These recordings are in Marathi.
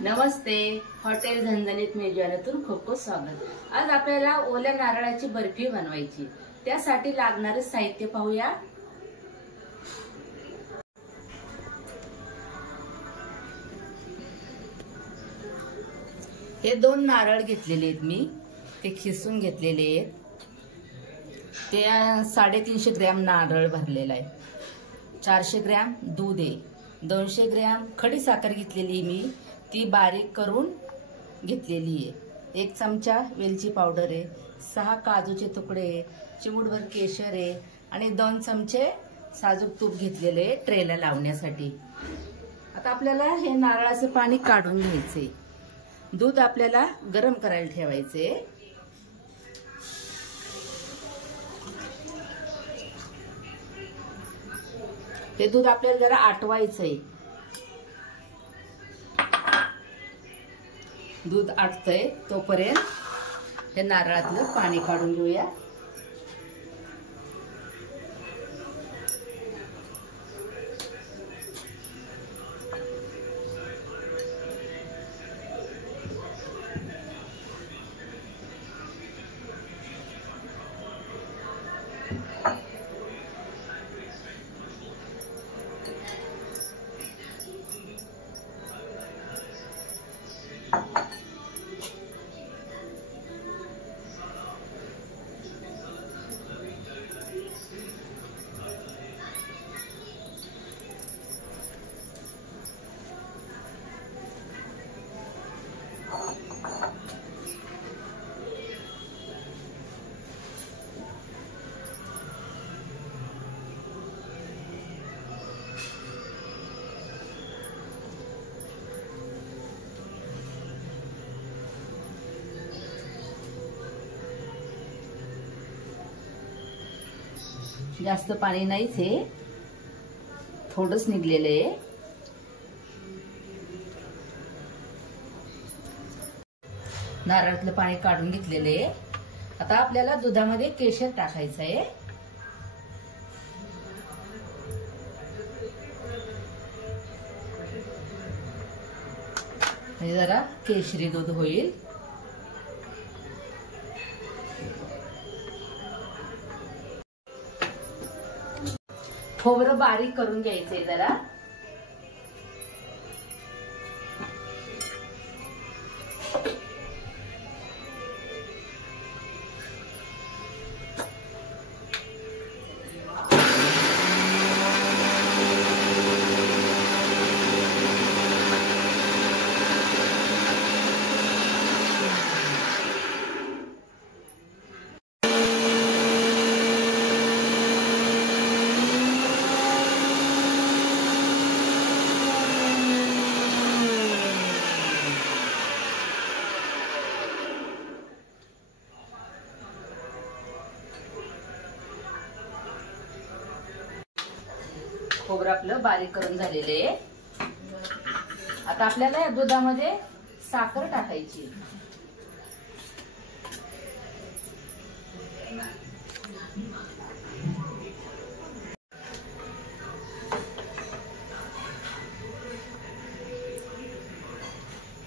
नमस्ते, हॉटेल झणझणीत मेजवानीतून खूप खूप स्वागत। आज आपल्याला ओल्या नारळाची बर्फी बनवायची, त्यासाठी लागणारे साहित्य पाहूया। हे 2 नारळ घेतलेले आहेत मी, ते खिसून घेतलेले आहेत। ते 350 ग्रॅम नारळ भरलेला आहे। 400 ग्रॅम दूध आहे, 200 ग्रॅम खडी साखर घेतलेली मी, ती बारीक करून घेतलेली आहे। 1 चमचा वेलची पावडर आहे, 6 काजूचे तुकडे, चिमूटभर केशर आहे आणि 2 चमचे साजूक तूप घेतलेले ट्रेला लावण्यासाठी। आता आपल्याला हे नारळाचे पाणी काढून घ्यायचे। दूध आपल्याला गरम करायला ठेवायचे। हे दूध आपल्याला जरा आटवायचंय। दूध आटतंय तोपर्यंत हे नारळातलं पाणी काढून घेऊया। जास्त पाणी नाहीच, हे थोडंच निघलेलं आहे। नारळातलं पाणी काढून घेतलेलं आहे। आता आपल्याला दुधामध्ये केशर टाकायचं आहे। हे जरा केशरी दूध होईल। खोबरं बारीक करून घ्यायचंय जरा। खोबरं आपलं बारीक करून झालेले आहे। आता आपल्याला या दुधामध्ये साखर टाकायची।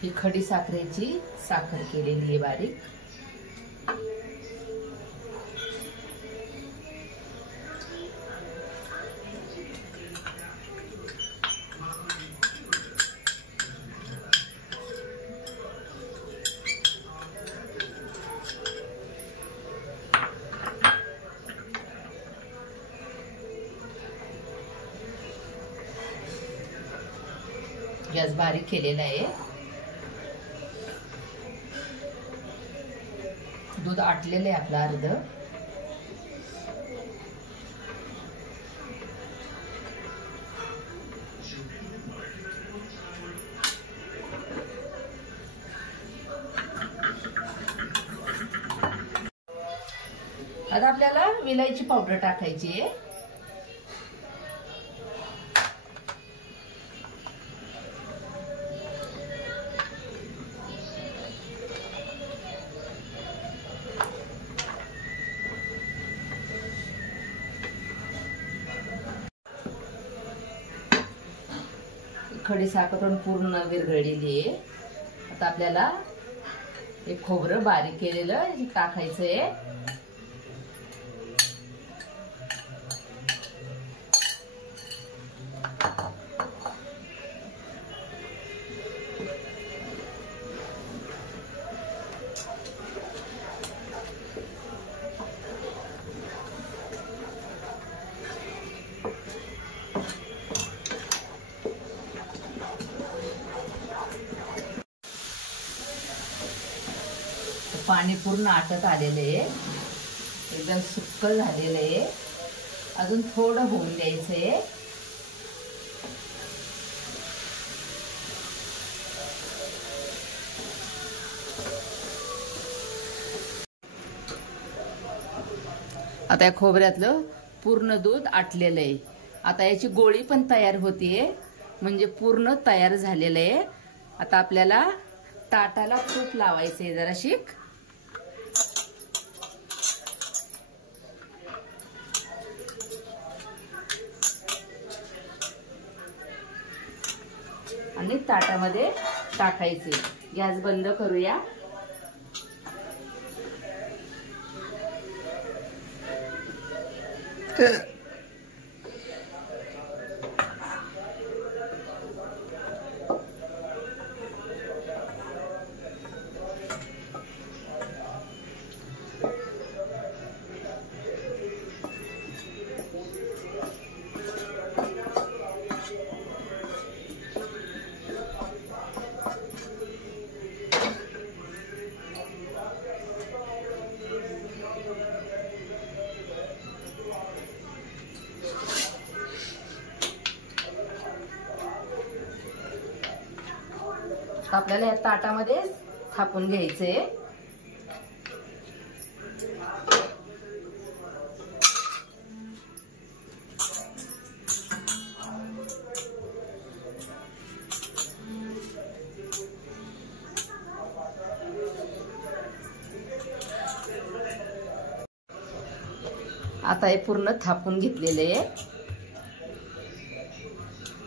ही खडी साखरेची साखर केलेली आहे बारीक। गॅस बारीक केलेला आहे। दूध आटलेलं आहे आपलं अर्ध। आता आपल्याला विलायची पावडर टाकायची आहे। खडी साखर पूर्ण विरघळलेली आहे। आता आपल्याला हे खोबरं बारीक केलेलं टाकायचंय. पाणी पूर्ण आटत आलेलं आहे, एकदम सुक्क झालेलं आहे. अजून थोडं होऊन द्यायचंय. आता या खोबऱ्यातलं पूर्ण दूध आटलेलं आहे. आता याची गोळी पण तयार होतीये, म्हणजे पूर्ण तयार झालेलं आहे. आता आपल्याला ताटाला तूप लावायचंय जराशी. आणि ताटामध्ये टाकायचे. गॅस बंद करूया. आपल्याला या ताटामध्ये थापून घ्यायचे. आता हे पूर्ण थापून घेतलेले आहे.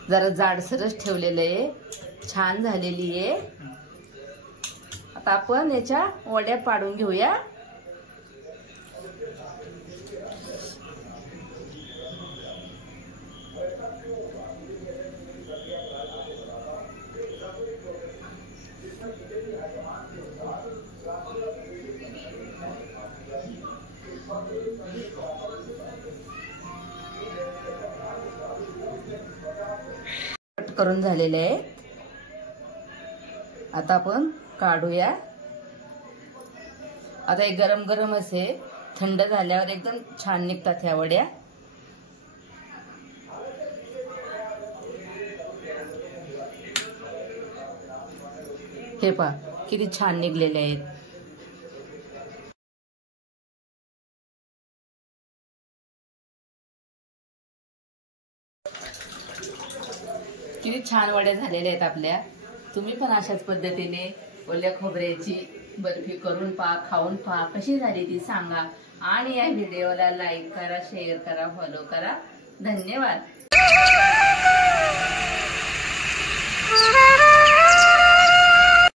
जरा जाडसरच ठेवलेलं आहे. छान झालेली आहे. आता आपण याच्या वड्या पाडून घेऊया. कट करून झालेले आहे. आता आपण काढूया. आता हे गरम गरम असे, थंड झाल्यावर एकदम छान निघतात ह्या वड्या. हे पहा किती छान निघलेले आहेत. किती छान वड्या झालेल्या आहेत आपल्या. तुम्ही पण अशाच पद्धतीने ओल्या खोबऱ्याची बर्फी करून पहा, खाऊन पहा. कशी झाली ती सांगा. आणि या व्हिडिओला लाईक करा, शेअर करा, फॉलो करा. धन्यवाद.